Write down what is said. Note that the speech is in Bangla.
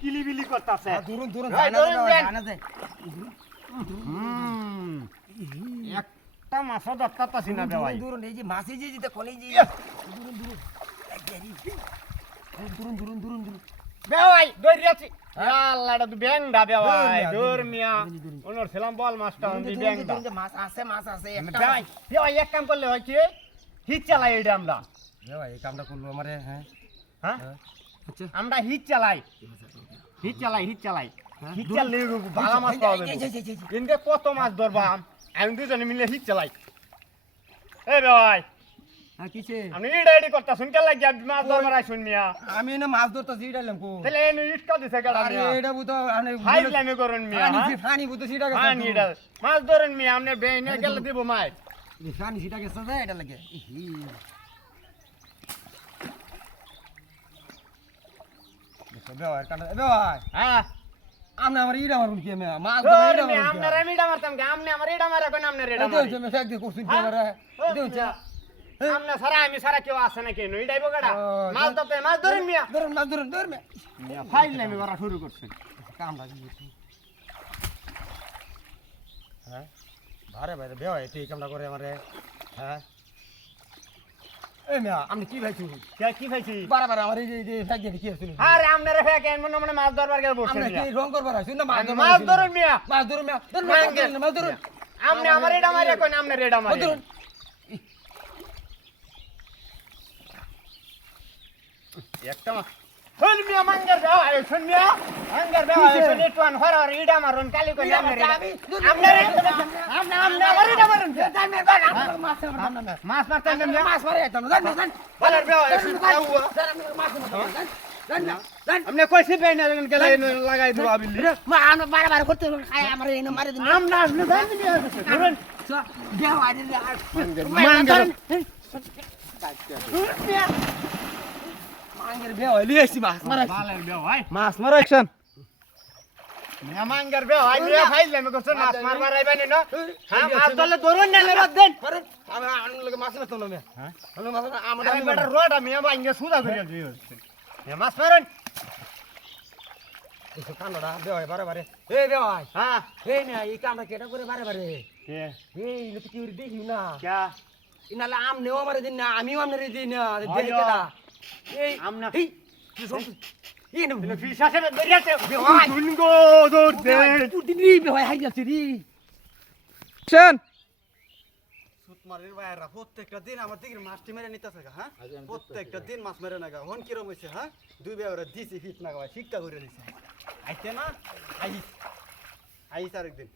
কিলিবিলি করতেছে দূরন দূরন ভাই, জানা দূরন দেন। জানা যায় একটা মাছও ধরতাছি না ভাই দূরন এই যে মাছ এই যে যেটা কলে যে দূরন দূরন দূরন দূরন দূরন দূরন ভাই দৌড়ি আছি আল্লাহ এটা তো ব্যাংডা ভাই দূর দূর মিয়া, মিয়া ওনর ছিলাম বল মাছটা আমি ব্যাংডা মাছ আছে ভাই ভাই এক কাম করলে হয় কি হিট চালাই এটা আমরা ভাই এই কামটা করলো আমারে হ্যাঁ হ্যাঁ আচ্ছা আমরা হিট চালাই হিট চালাই হ্যাঁ? হিট চাললে ভালো মাছ পাওয়া যাবে ইনকে কত মাছ ধরবা আমি দুজনে মিলে হিট চালাই এই ভাই হ্যাঁ কিছে আমি রেডি করতা শুন কে লাগি মাছ ধরবার আইছুন মিয়া আমি না মাছ ধরতাছি এটাইলাম কো তাহলে এনে ইট কা দিছে কেডা আরে মিয়া এটা বুতো আনে হাই লামে করুন মিয়া ফানি বুতো সিটা গেছে হ্যাঁ নিডা মাছ ধরেন মিয়া আমনে বেইনে গেলে দিব মাছ ফানি সিটা গেছে যায় এটা লাগে দেখো বেওয়ার কাটা বেওয়ার হ্যাঁ আমনে আমার ইডা মারুন কি মে মাছ ধর ধরে মিয়া আমনে রেমিডা মারতাম কে আমনে আমার এডা মারা কোন আমনে রেডা মারি মে ফেক দে করছুন কি আমারে দেউছে আমনে সারা আমি সারা কেউ আছে নাকি নই ডাইবো গড়া মাছ ধরতে মাছ ধরেন মিয়া ধরুন মাছ ধরুন ধর মে মিয়া ফাইল লামে করা শুরু করছেন কাম লাগি হ্যাঁ ভারে ভারে বেওয়ার এই কামটা করে আমারে হ্যাঁ এই মিয়া আপনি কি ভাইছু কে কি খাইছি বারবার আমার এই যে ফেক দে কি হছিল আরে আমনে রে ফেক এমন মনে মাছ ধরবার গেল বসছেন আমরা মিয়া কি রং করবার আইছু না মাছ ধরুন মিয়া মাছ ধরুন মিয়া মাছ ধরুন আমনে আমার এডা মারি কোন আমনে রেডা মারি ধরুন একটা শুন মিয়া মাঙ্গার দাও আরে শুন মিয়া মাঙ্গার দাও আরে শুন একটু আন হর হর ইডা মারুন কালি কোন আমনে রেডা আমনে আমনে আমনে আমার এডা মারুন মাছ মারতে মিয়া মাছ মারে এটা না জান বলার বেও শুন দাও আমনে কইছি বেনা গেলে লাগাই দিব আবিলি মা আমরা বারবার করতে খাই আমার এনে মারে দিন আমনা আমনে জান মিয়া ধরুন দেও আইলে মাঙ্গার মাঙ্গের বেও লিয়েছি মাছ মারা বালের বেও ভাই মাছ মারা অ্যাকশন মিয়া মাঙ্গার বেও আই মিয়া ফাইল আমি করছ মাছ মারবার আইবানি না হ্যাঁ মাছ ধরলে ধরুন না লেবাদ দেন আরে আমি আনু লাগে মাছ না তো না হ্যাঁ আমি মাছ আমার আমি বেটা রোডা মিয়া বাইঙ্গে সুদা করে দিও মিয়া মাছ মারেন এসে কান্ডা বেও বারে এই বেও হ্যাঁ এই না এই কামটা কেটা করে বারে কে এই লোক কি দেখি না क्या ইনালে আম নেও আমারে দিন না আমিও আমনে দিন না দেখে আইয়ো। না এই আমনা এই কি সব এই না ফিশা সে বেরিয়েছে ভাই। দুনগো দৌড় দে তুই দিন রে ভাই হাই যাচ্ছে রে সুতমারির ভাইরা প্রত্যেকটা দিন আমার দিকে মাছটি মেরে নিতেছে হ্যাঁ প্রত্যেকটা দিন মাছ মেরে নাগা হন কিরম হয়েছে হ্যাঁ দুই বেওরা দিছি ফিট নাগা শিক্ষা করে দিছে আইতে না আইস আইস আরেকদিন